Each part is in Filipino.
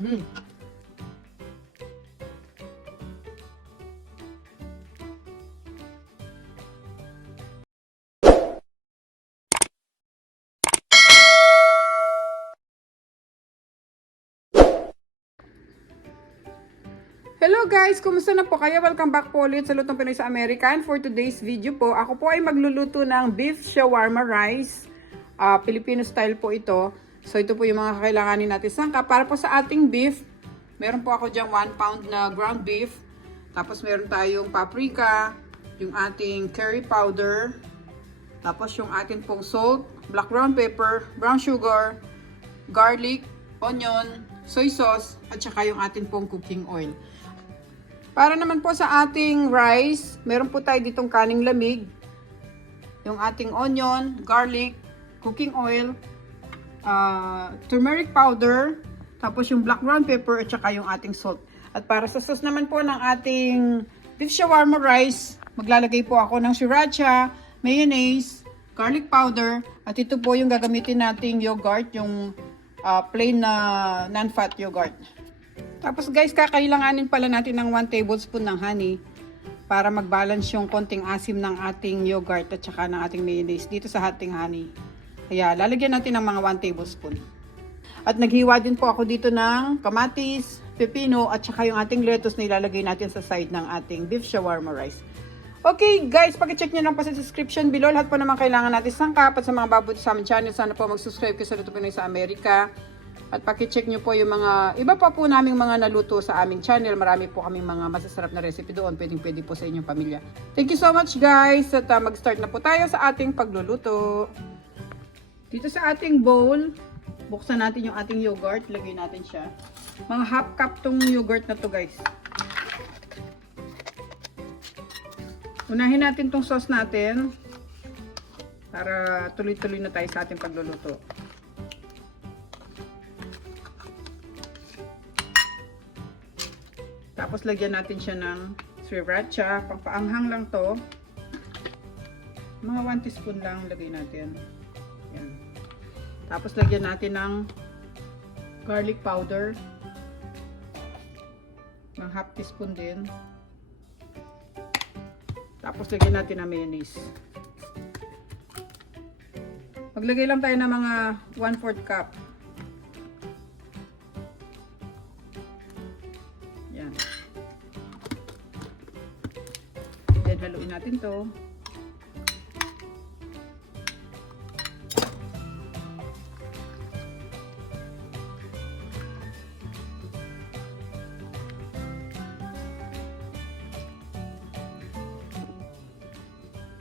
Mm. Hello guys! Kumusta na po kayo? Welcome back po ulit sa Lutong Pinoy sa American. For today's video po, ako po ay magluluto ng beef shawarma rice. Filipino style po ito. So ito po yung mga kakailanganin natin sangka. Para po sa ating beef, meron po ako dyan 1 pound na ground beef. Tapos meron tayong paprika, yung ating curry powder, tapos yung ating pong salt, black ground pepper, brown sugar, garlic, onion, soy sauce, at saka yung ating pong cooking oil. Para naman po sa ating rice, meron po tayo ditong kaning lamig, yung ating onion, garlic, cooking oil, turmeric powder, tapos yung black ground pepper at saka yung ating salt. At para sa sauce naman po ng ating beef shawarma rice, maglalagay po ako ng sriracha, mayonnaise, garlic powder, at ito po yung gagamitin nating yogurt, yung plain na non-fat yogurt. Tapos guys, kakailanganin pala natin ng 1 tablespoon ng honey para mag-balance yung konting asim ng ating yogurt at saka ng ating mayonnaise dito sa ating honey. Kaya lalagyan natin ng mga 1 tablespoon. At naghiwa din po ako dito ng kamatis, pepino at saka yung ating lettuce na ilalagay natin sa side ng ating beef shawarma rice. Okay guys, pakicheck nyo lang po sa description below. Lahat po naman kailangan natin sangkap at sa mga baboy sa aming channel. Sana po mag-subscribe kayo sa Lutong Pinoy sa Amerika. At pakicheck nyo po yung mga iba pa po naming mga naluto sa aming channel. Marami po kaming mga masasarap na recipe doon. Pwede po sa inyong pamilya. Thank you so much guys. At mag-start na po tayo sa ating pagluluto. Dito sa ating bowl, buksan natin yung ating yogurt. Lagay natin siya. Mga half cup tong yogurt na to guys. Unahin natin tong sauce natin para tuloy-tuloy na tayo sa ating pagluluto. Tapos lagyan natin siya ng sriracha. Pampaanghang lang to. Mga 1 teaspoon lang lagay natin. Yan. Tapos lagyan natin ng garlic powder. Mga half teaspoon din. Tapos lagyan natin ng mayonnaise. Maglagay lang tayo ng mga 1/4 cup. Yan. Then haluin natin to.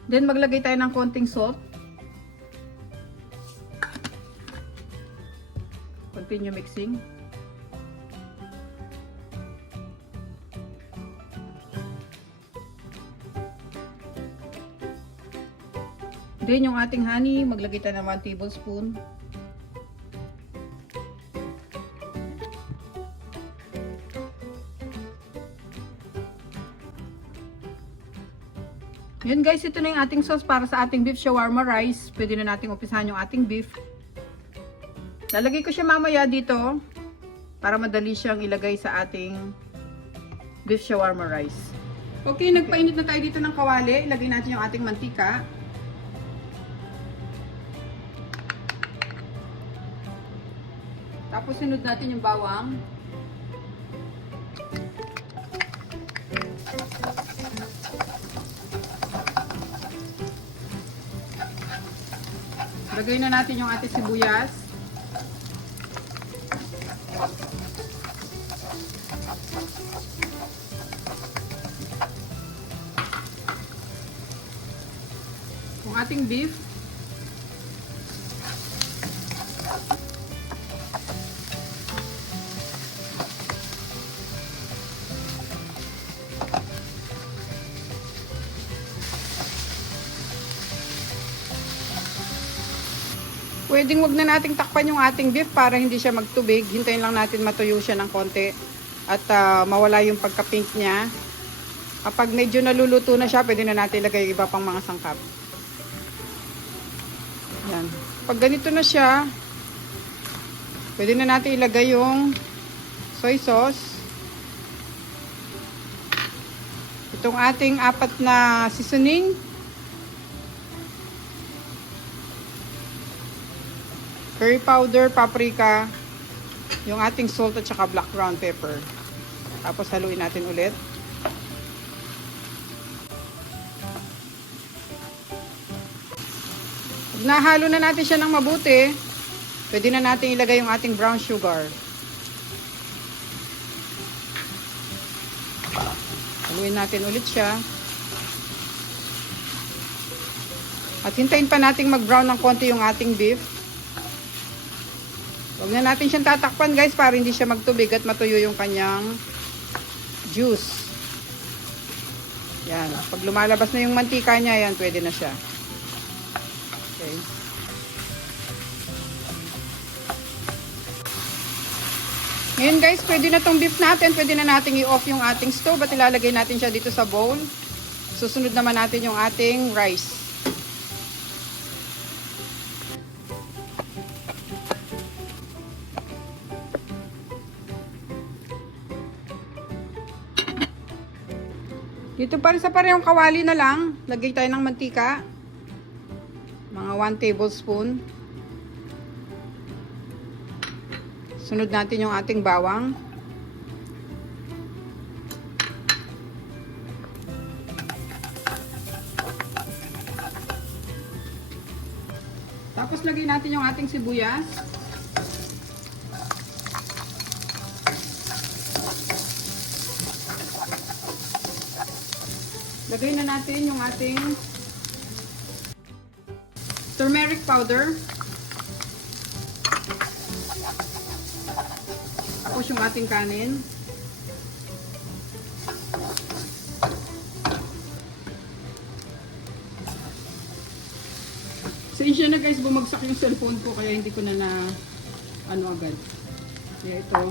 Then maglagay tayo ng konting salt. Continue mixing. Then yung ating honey, maglagay tayo ng 1 tablespoon. Yun guys, ito na yung ating sauce para sa ating beef shawarma rice. Pwede na nating umpisahan yung ating beef. Lalagay ko siya mamaya dito para madali siyang ilagay sa ating beef shawarma rice. Okay, nagpainit na tayo dito ng kawali. Ilagay natin yung ating mantika. Tapos sunod natin yung bawang. Lagay na natin yung ating sibuyas. Yung ating beef. Pwedeng wag na nating takpan yung ating beef para hindi siya magtubig. Hintayin lang natin matuyo siya ng konti at mawala yung pagka-pink niya. Kapag medyo naluluto na siya, pwede na natin ilagay iba pang mga sangkap. Yan. Pag ganito na siya, pwede na natin ilagay yung soy sauce. Itong ating 4 na seasoning. Curry powder, paprika, yung ating salt at saka black ground pepper. Tapos haluin natin ulit. Pag nahalo na natin siya ng mabuti, pwede na natin ilagay yung ating brown sugar. Haluin natin ulit siya. At hintayin pa natin mag-brown ng konti yung ating beef. Huwag na natin siyang tatakpan guys para hindi siya magtubig at matuyo yung kanyang juice. Yan. Pag lumalabas na yung mantika niya, yan, pwede na siya. Okay. Ngayon guys, pwede na tong beef natin. Pwede na natin i-off yung ating stove at ilalagay natin siya dito sa bowl. Susunod naman natin yung ating rice. Dito pa rin sa parehong kawali na lang, lagay tayo ng mantika. Mga 1 tablespoon. Sunod natin yung ating bawang. Tapos lagay natin yung ating sibuyas. Lagay na natin yung ating turmeric powder. Tapos yung ating kanin. Pasensya na guys, bumagsak yung cellphone ko kaya hindi ko na ano agad. Kaya ito.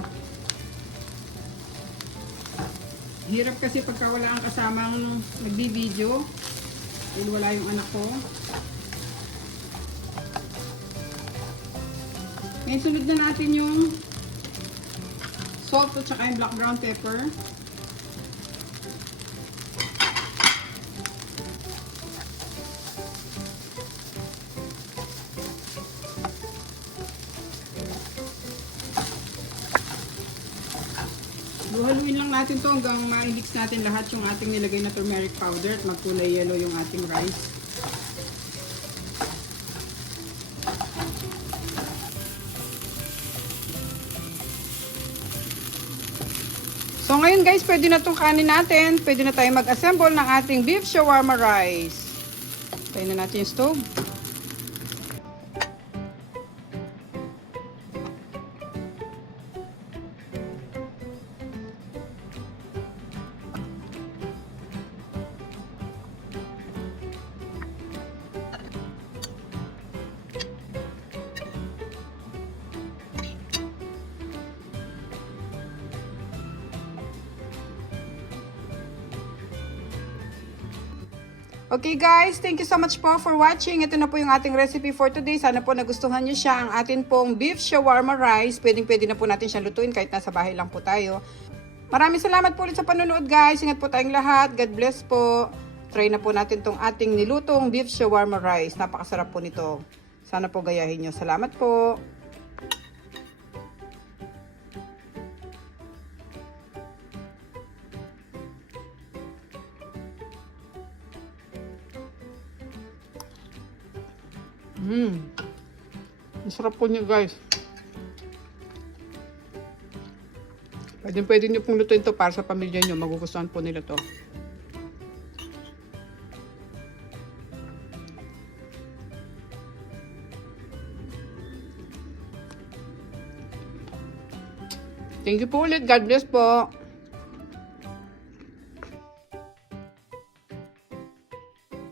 Hirap kasi pagka wala ang kasamang nagbi-video. Dahil wala yung anak ko. Ngayon sunod na natin yung salt at saka yung black ground pepper. Haluin lang natin to hanggang ma-mix natin lahat yung ating nilagay na turmeric powder at magkulay yellow yung ating rice. So ngayon guys, pwede na itong kanin natin. Pwede na tayo mag-assemble ng ating beef shawarma rice. Tayo na natin yung stove. Okay guys, thank you so much po for watching. Ito na po yung ating recipe for today. Sana po nagustuhan nyo siya. Ang atin pong beef shawarma rice. Pwede na po natin siyang lutuin kahit nasa bahay lang po tayo. Maraming salamat po ulit sa panonood guys. Ingat po tayong lahat. God bless po. Try na po natin tong ating nilutong beef shawarma rice. Napakasarap po nito. Sana po gayahin nyo. Salamat po. Ang sarap po niya guys. Pwede nyo pong lutuin to para sa pamilya nyo. Magugustuhan po nila to. Thank you po ulit. God bless po.